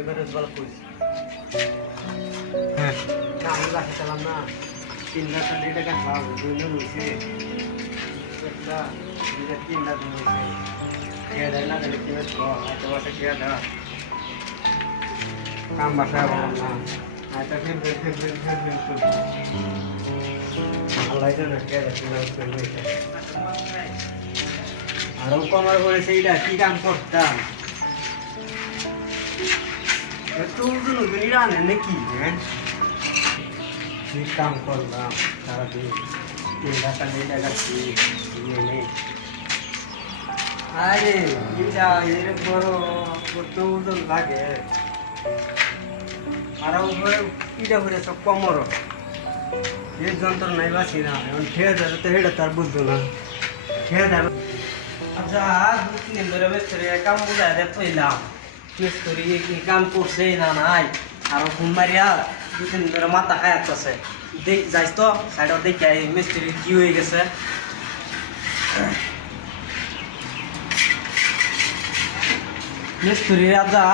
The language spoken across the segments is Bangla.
এবারে বল কইছি হ্যাঁ না আমি বাসা চালাম না তিন লাখ টাকা টাকা খাওয়া দুইজন হয়েছে একটা দুইটা তিন লাখ হয়েছে কে দেয় না দিলে কি হচ্ছে এত বাসা কে দেয় কাম বাসা বললাম না এটা ফির ফির ফির ফির ফির ফির ফির আল্লাহ জানে কে দেয় তিন লাখ হয়েছে আরও কমার করেছে এইটা কি কাম করতাম একটু ইরা আনে নাকি হ্যাঁ? কি কাম করলাম? সারাদিন তিন টাকা নিয়ে দেখাচ্ছি নিয়ে নেই। আরে, এটা এর বড় কত ওজন লাগে। আর উপরে ইটা করে সব কমর। এই যন্ত্র নাই বাসি না, এখন খেয়ে যাবে তো এটা তার বুঝতো না। খেয়ে যাবে আচ্ছা দু তিন দিন ধরে মিস্ত্রি কাম বুঝাই দিয়ে তৈলাম মিস্ত্রি কি কাম করছে না নাই? আর ঘুম মারিয়া দু তিন ধরে মাথা খায় আসতেছে দেখ, যাইস তো সাইডে দেখে মিস্ত্রি কি হয়ে গেছে। মিস্ত্রি রাজা,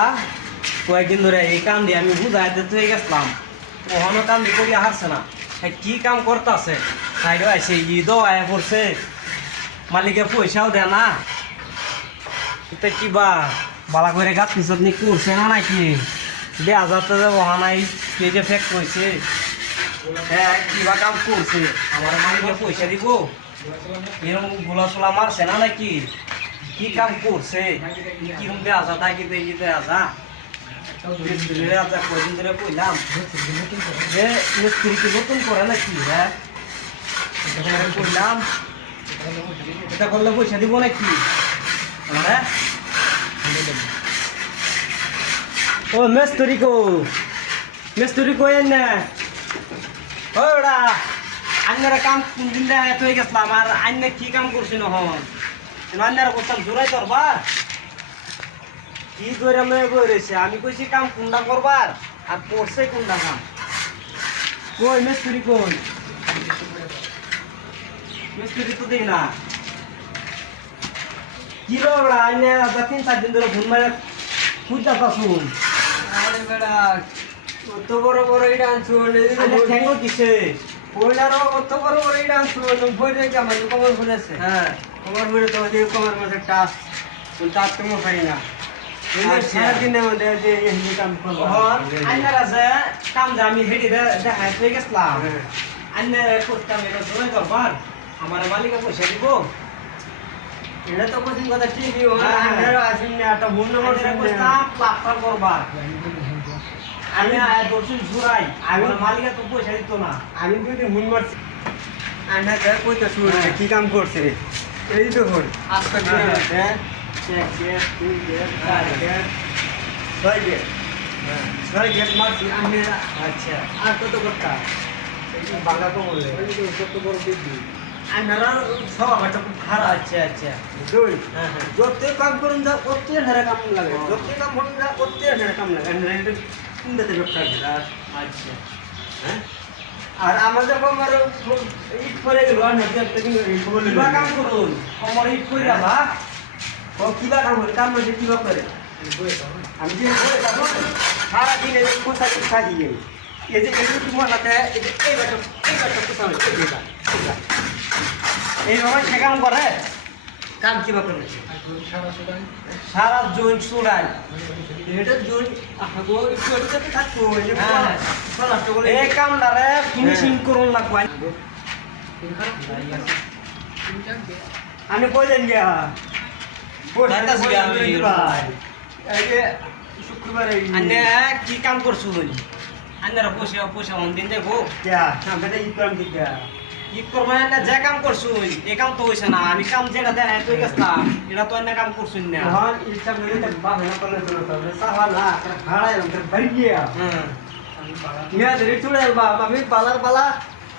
কয়েকদিন ধরে এই কাম দিয়ে আমি বুঝাই দিতে হয়ে গেছিলাম। ওখানো কাম দিয়ে করিয়া হারছে না। কি কাম করতেছে? সাইডে আইসে ঈদও আয়া পড়ছে। মালিকে পয়সাও দেয় না। এটা কিবা বালা করে গাছ পিছত নি করছে না নাকি দে হাজারটা যে বহা নাই এই যে ফেক কইছে হ্যাঁ কিবা কাম করছে আমার মালিকে পয়সা দিব। এরকম গোলা সোলা মারছে না নাকি কি? কাম করছে কিরম দে আসা থাকি দে আজা। কি হ্যাঁ এটা কইলাম। এটা করলে পয়সা দিব নাকি হ্যাঁ ও, মেস্তরি কো। মেস্তরি কই না ওরা, আন্নারা কাম দিন এত হয়ে গেছিলাম আর আন্না কি কাম করছি নহন আন্নারা করতাম জোরাই করবার কি করে লয়ে বইরেছে আমি কইছি, কাম কোনটা করবার? আর করছে কোনটা কাম? কই, মেস্তরি কই? মিস্ত্রি তো দেখি না। কি রোগড়া আইনে তিন চার দিন ধরে ঘুম মারে, খুঁজতে পাশুন আরে বেড়া কত বড় বড় এটা আনছো আইনে ঠেঙ্গো কিসে? পয়লারও কত বড় বড় এটা আনছো রেখে আমার কমর ফুলেছে হ্যাঁ। কমর ফুলে তো যে কমর মধ্যে টাস। টাস তো পাই না। আচ্ছা। আমার মালিকা পয়সা দিব। এটা তো কোচিং কথা ঠিকই হ্যাঁ, হ্যাঁ। আসেন না একটা ভুল নম্বর করতাম প্লাস্টার করবার আমি দর্শন আমার মালিকা তো পয়সা দিত না। আমি যদি হুন মারছি। আন্না দেখ কই তো শুরু কি কাম করছে? এই তো হল হ্যাঁ। এক গেট দুই গেট চার গেট ছয় গেট। ছয় গেট মারছি আমি আচ্ছা। আর কত করতা বাংলা। তো বললে কত বড় দিদি আচ্ছা আচ্ছা। হ্যাঁ হ্যাঁ। যত কাম করুন যা করতে হেরে কাম লাগে। যত কাম করুন যা করতে হেরে কাম লাগে। কোনটাতে ব্যবসা আচ্ছা। হ্যাঁ? আর আমাদের আমার ইট করে গেল কিবা কাম করুন। কমর হিট করে আলা ও কিবা কাম করে কাম মানে কিবা করে। আমি যে করে যাব সারা দিন এই কোথায় থাকি এই যে তোমার নাতে এই যে এই বাটো কোথায় এইভাবে সে কাম করে। কাম কিবা করে সারা জয়েন্ট চুড়াই। এটা এই। নষ্ট করে এই কামটারে ফিনিশিং করুন লাগবে। আমি কইলেন গিয়া? যাইতাছি গিয়া শুক্রবার কি কাম করছ আন্নারা পয়সা পয়সা অন দিন দেখো ই করাম দিকা কি করব? না যে কাম করছুন এ কাম তো হইছে না। আমি কাম যেটা দেখাই তুই গেছলাম এটা তো অন্য কাম করছুন না। তখন ইচ্ছা করে তো বাপ না করলে তো তো সাহা না খাড়া এরকম করে গিয়া। হুম। মিয়া ধরে চলে আমি পালার পালা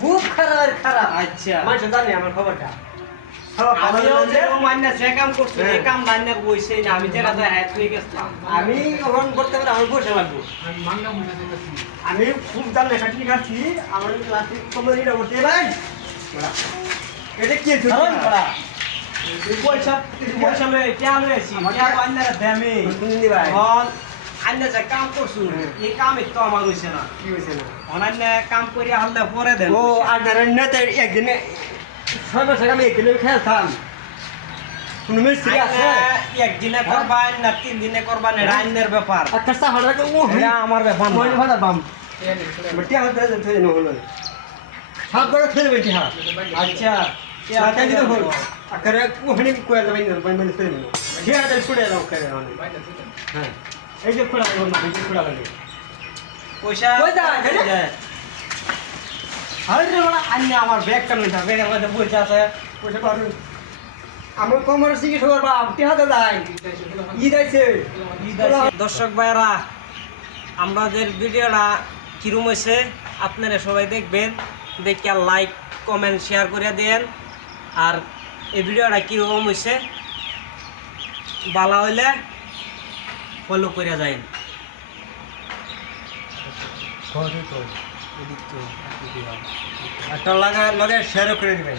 খুব খারাপ খারাপ। আচ্ছা। মানুষ জানে আমার খবরটা। সব আমিও পালার যে অন্য যে কাম করছুন এই কাম লাইনে বইছে না আমি যেটা দেখাই তুই গেছলাম আমি করতে আমার বসে লাগবো আমি খুব দাম খাটি খাচ্ছি আমার ক্লাসে খবর এটা ভাই এটা কি কারণ করা পয়সা পয়সা লয়ে কে কাম করছু হ্যাঁ। এই কামই তো আমার হইছে না কি অনান্য কাম করে হাললে পরে ও নেতে একদিনে আমি একদিনে খেলতাম কোনো মিস্ত্রি আছে একদিনে করবা না তিন দিনে করবা না রাইনের ব্যাপার একটা সাহারা ও আমার ব্যাপার মনে ভাড়া বাম বটি নো হলো হাত ধরে খেলে বেটি হাত? আচ্ছা সাথে দিতে হল আকারে ওখানে কোয়া যাবে না বাই মানে ফেলে নেব। ঠিক আছে ছুড়ে দাও করে হ্যাঁ। এই যে খোলা হলো না এই যে খোলা হলো পয়সা? আরে রে আমার মধ্যে পয়সা আছে। পয়সা আমার কোমর সিগি হাতে ঈদ আইছে। ঈদ আছে। দর্শক ভাইরা আমাদের ভিডিওটা কিরম হয়েছে আপনারা সবাই দেখবেন। দেখে লাইক কমেন্ট শেয়ার করে দেন। আর এই ভিডিওটা কীরকম হয়েছে বালা হইলে ফলো করে যায় একটা লাগা লগে শেয়ারও করে দিবেন।